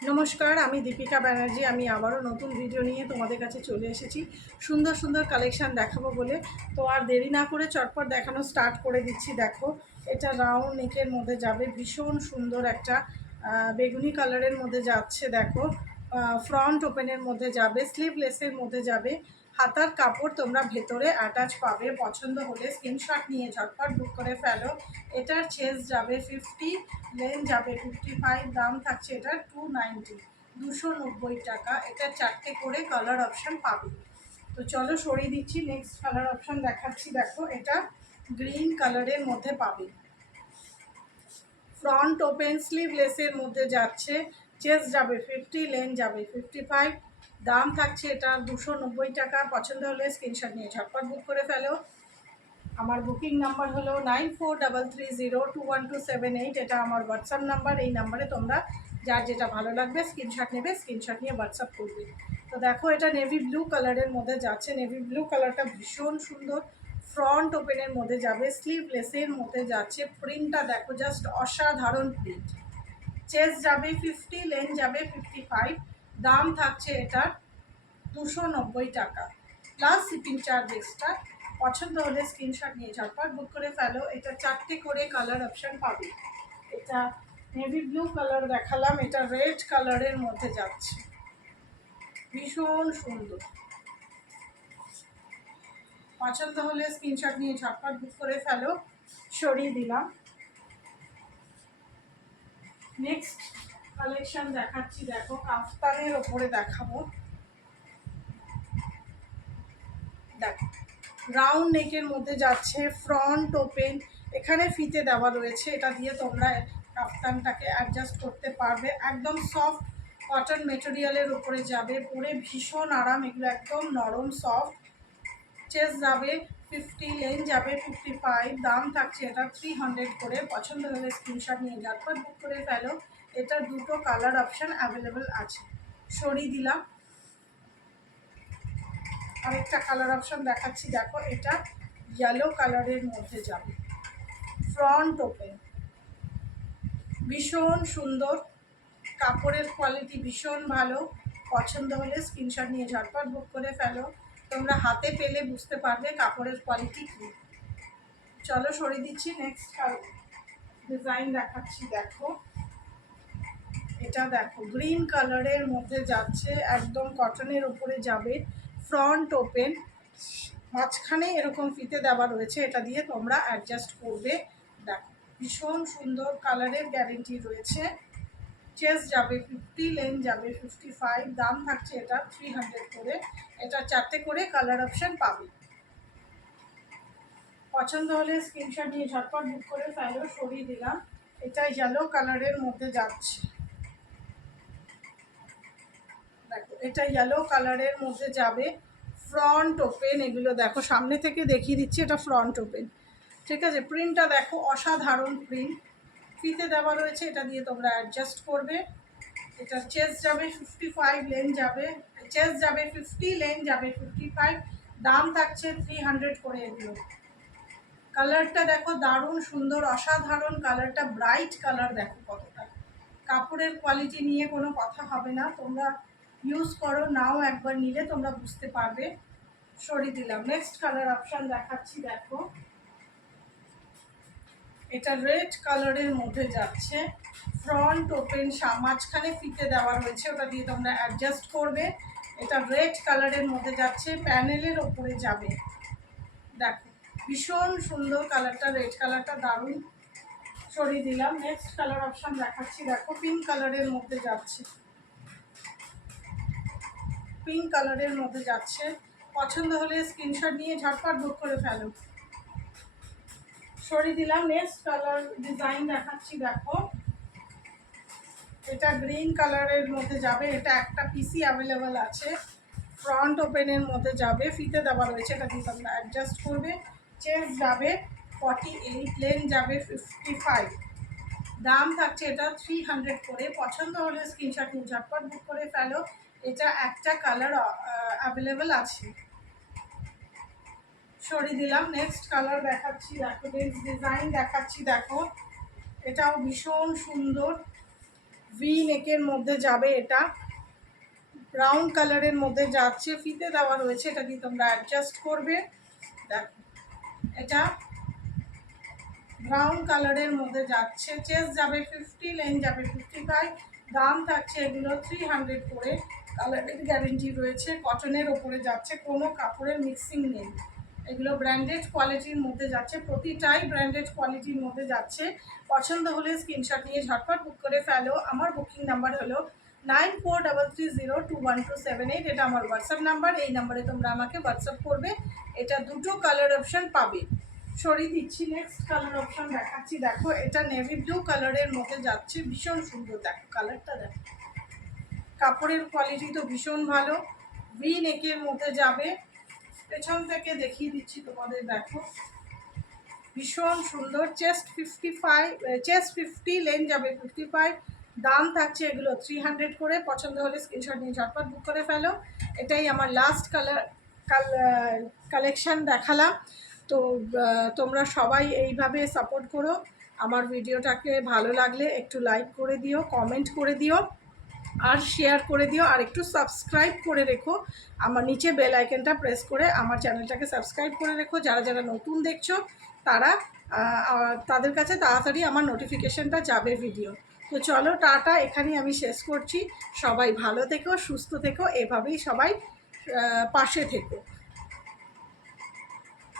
নমস্কার, আমি দীপিকা ব্যানার্জি। আমি আবারও নতুন ভিডিও নিয়ে তোমাদের কাছে চলে এসেছি সুন্দর সুন্দর কালেকশান দেখাবো বলে। তো আর দেরি না করে চটপট দেখানো স্টার্ট করে দিচ্ছি। দেখো, এটা রাউন্ড নেকের মধ্যে যাবে, ভীষণ সুন্দর একটা বেগুনি কালারের মধ্যে যাচ্ছে। দেখো, ফ্রন্ট ওপেনের মধ্যে যাবে, স্লিভলেসের মধ্যে যাবে। হাতার কাপড় তোমরা ভেতরে অ্যাটাচ পাবে। পছন্দ হলে স্ক্রিনশট নিয়ে ঝটপট বুক করে ফেলো। এটার চেস যাবে 50, লেন যাবে 55, দাম থাকছে এটার 290, 290 টাকা। এটা 4টে করে কালার অপশান পাবে। তো চলো সরিয়ে দিচ্ছি, নেক্সট কালার অপশান দেখাচ্ছি। দেখো, এটা গ্রিন কালারের মধ্যে পাবে, ফ্রন্ট ওপেন স্লিভলেসের মধ্যে যাচ্ছে। চেস্ট যাবে 50, লেন যাবে 55, দাম থাকছে এটা 290 টাকা। পছন্দ হলে স্ক্রিনশট নিয়ে ঝটপট বুক করে ফেলো। আমার বুকিং নাম্বার হলো 9433021278। এটা আমার হোয়াটসঅ্যাপ নাম্বার। এই নাম্বারে তোমরা যার যেটা ভালো লাগবে স্ক্রিনশট নেবে, স্ক্রিনশট নিয়ে হোয়াটসঅ্যাপ করবে। তো দেখো, এটা নেভি ব্লু কালারের মধ্যে যাচ্ছে। নেভি ব্লু কালারটা ভীষণ সুন্দর, ফ্রন্ট ওপেনের মধ্যে যাবে, স্লিভলেসের মধ্যে যাচ্ছে। প্রিন্টটা দেখো, জাস্ট অসাধারণ প্রিন্ট। চেস্ট যাবে 50, লেন যাবে 55, দাম থাকছে এটার 290 টাকা প্লাস শিপিং চার্জ এক্সট্রা। পছন্দ হলে স্ক্রিনশট নিয়ে ঝটপট বুক করে ফেলো। এটা 4টে করে কালার অপশান পাবে। এটা নেভি ব্লু কালার দেখালাম, এটা রেড কালারের মধ্যে যাচ্ছে, ভীষণ সুন্দর। পছন্দ হলে স্ক্রিনশট নিয়ে ঝটপট বুক করে ফেলো। সরিয়ে দিলাম। নেক্সট কালেকশন দেখাচ্ছি। দেখো, কাফতানের ওপরে দেখাবো। দেখো, রাউন্ড নেকের মধ্যে যাচ্ছে, ফ্রন্ট ওপেন, এখানে ফিতে দেওয়া রয়েছে। এটা দিয়ে তোমরা কাফতানটাকে অ্যাডজাস্ট করতে পারবে। একদম সফট কটন মেটেরিয়ালের উপরে যাবে, পরে ভীষণ আরাম। এগুলো একদম নরম সফট। চেস্ট যাবে 50, লেন যাবে 55, দাম থাকছে এটা 300 করে। পছন্দ হলে স্ক্রিনশট নিয়ে ঝটপট বুক করে ফেলো। এটার দুটো কালার অপশান অ্যাভেলেবেল আছে। সরিয়ে দিলাম। আরেকটা কালার অপশান দেখাচ্ছি। দেখো, এটা ইয়েলো কালারের মধ্যে যাবে, ফ্রন্ট ওপেন, ভীষণ সুন্দর। কাপড়ের কোয়ালিটি ভীষণ ভালো। পছন্দ হলে স্ক্রিনশট নিয়ে ঝটপট বুক করে ফেলো। তোমরা হাতে পেলে বুঝতে পারবে কাপড়ের কোয়ালিটি কী। চলো সরিয়ে দিচ্ছি। নেক্সট ডিজাইন দেখাচ্ছি। দেখো, এটা দেখো, গ্রিন কালারের মধ্যে যাচ্ছে, একদম কটনের উপরে যাবে, ফ্রন্ট ওপেন, মাঝখানে এরকম ফিতে দেওয়া রয়েছে। এটা দিয়ে তোমরা অ্যাডজাস্ট করবে। দেখো, ভীষণ সুন্দর কালারের গ্যারেন্টি রয়েছে। চেস্ট যাবে 50, লেন যাবে 55, দাম থাকছে এটা 300 করে। এটা 4টে করে কালার অপশান পাবে। পছন্দ হলে স্ক্রিনশট নিয়ে ঝটপট বুক করে ফেলো। সরিয়ে দিলাম। এটা ইয়েলো কালারের মধ্যে যাচ্ছে। দেখো, এটা ইয়েলো কালারের মধ্যে যাবে, ফ্রন্ট ওপেন। এগুলো দেখো, সামনে থেকে দেখিয়ে দিচ্ছি। এটা ফ্রন্ট ওপেন, ঠিক আছে। প্রিন্টটা দেখো, অসাধারণ প্রিন্ট। ফিতে দেওয়া রয়েছে, এটা দিয়ে তোমরা অ্যাডজাস্ট করবে। এটা চেস্ট যাবে 55, লেন যাবে, চেস্ট যাবে 50, লেন যাবে 55, দাম থাকছে 300 করে। এগুলো কালারটা দেখো, দারুণ সুন্দর, অসাধারণ কালারটা, ব্রাইট কালার। দেখো কতটা, কাপড়ের কোয়ালিটি নিয়ে কোনো কথা হবে না। তোমরা ইউজ করো, নাও একবার নিলে তোমরা বুঝতে পারবে। সরিয়ে দিলাম। নেক্সট কালার অপশান দেখাচ্ছি। দেখো, এটা রেড কালারের মধ্যে যাচ্ছে, ফ্রন্ট ওপেন, মাঝখানে ফিতে দেওয়া রয়েছে, ওটা দিয়ে তোমরা অ্যাডজাস্ট করবে। এটা রেড কালারের মধ্যে যাচ্ছে, প্যানেলের ওপরে যাবে। দেখো, ভীষণ সুন্দর কালারটা, রেড কালারটা দারুণ। সরিয়ে দিলাম। নেক্সট কালার অপশান দেখাচ্ছি। দেখো, পিঙ্ক কালারের মধ্যে যাচ্ছে, পিঙ্ক কালারের মধ্যে যাচ্ছে। পছন্দ হলে স্ক্রিনশট নিয়ে ঝটপট বুক করে ফেলো। সরিয়ে দিলাম। নেক্সট কালার ডিজাইন দেখাচ্ছি। দেখো, এটা গ্রিন কালারের মধ্যে যাবে। এটা একটা পিসি অ্যাভেলেবেল আছে, ফ্রন্ট ওপেনের মধ্যে যাবে, ফিতে দেওয়া রয়েছে, এটা দিয়ে তোমরা অ্যাডজাস্ট করবে। চেস্ট যাবে 48, লেন যাবে 55, দাম থাকছে এটা 300 করে। পছন্দ হলে স্ক্রিনশট নিয়ে ঝটপট বুক করে ফেলো। এটা একটা কালার অ্যাভেলেবেল আছে। সরিয়ে দিলাম। নেক্সট কালার দেখাচ্ছি। দেখো, নেক্সট ডিজাইন দেখাচ্ছি। দেখো, এটাও ভীষণ সুন্দর, ভি নেকের মধ্যে যাবে, এটা ব্রাউন কালারের মধ্যে যাচ্ছে, ফিতে দেওয়া রয়েছে, এটা দিয়ে তোমরা অ্যাডজাস্ট করবে। দেখো এটা ব্রাউন কালারের মধ্যে যাচ্ছে, চেস্ট যাবে 50, লেন যাবে 55, দাম থাকছে এগুলো 300 করে। কালারের গ্যারেন্টি রয়েছে, কটনের ওপরে যাচ্ছে, কোনো কাপড়ের মিক্সিং নেই। এগুলো ব্র্যান্ডেড কোয়ালিটির মধ্যে যাচ্ছে, প্রতিটাই ব্র্যান্ডেড কোয়ালিটির মধ্যে যাচ্ছে। পছন্দ হলে স্ক্রিনশট নিয়ে ঝটপট বুক করে ফেলো। আমার বুকিং নাম্বার হলো 9433021278। এটা আমার হোয়াটসঅ্যাপ নাম্বার, এই নাম্বারে তোমরা আমাকে হোয়াটসঅ্যাপ করবে। এটা দুটো কালার অপশান পাবে। সরিয়ে দিচ্ছি, নেক্সট কালার অপশান দেখাচ্ছি। দেখো এটা নেভি ব্লু কালারের মধ্যে যাচ্ছে, ভীষণ সুন্দর। দেখো কালারটা, দেখো কাপড়ের কোয়ালিটি তো ভীষণ ভালো। ভি নেকের মধ্যে যাবে, পেছন থেকে দেখিয়ে দিচ্ছি তোমাদের। দেখো ভীষণ সুন্দর, চেস্ট 55, চেস্ট 50, লেন যাবে 55, দাম থাকছে এগুলো 300 করে। পছন্দ হলে স্ক্রিনশট নিয়ে ঝটপট বুক করে ফেলো। এটাই আমার লাস্ট কালেকশান দেখালাম। তো তোমরা সবাই এইভাবে সাপোর্ট করো। আমার ভিডিওটাকে ভালো লাগলে একটু লাইক করে দিও, কমেন্ট করে দিও, আর শেয়ার করে দিও, আর একটু সাবস্ক্রাইব করে রেখো। আমার নিচে বেল আইকনটা প্রেস করে আমার চ্যানেলটাকে সাবস্ক্রাইব করে রেখো। যারা যারা নতুন দেখছো তারা তাদের কাছে তাড়াতাড়ি আমার নোটিফিকেশানটা যাবে ভিডিও। তো চলো টাটা, এখানেই আমি শেষ করছি। সবাই ভালো থেকো, সুস্থ থেকো, এভাবেই সবাই পাশে থেকো।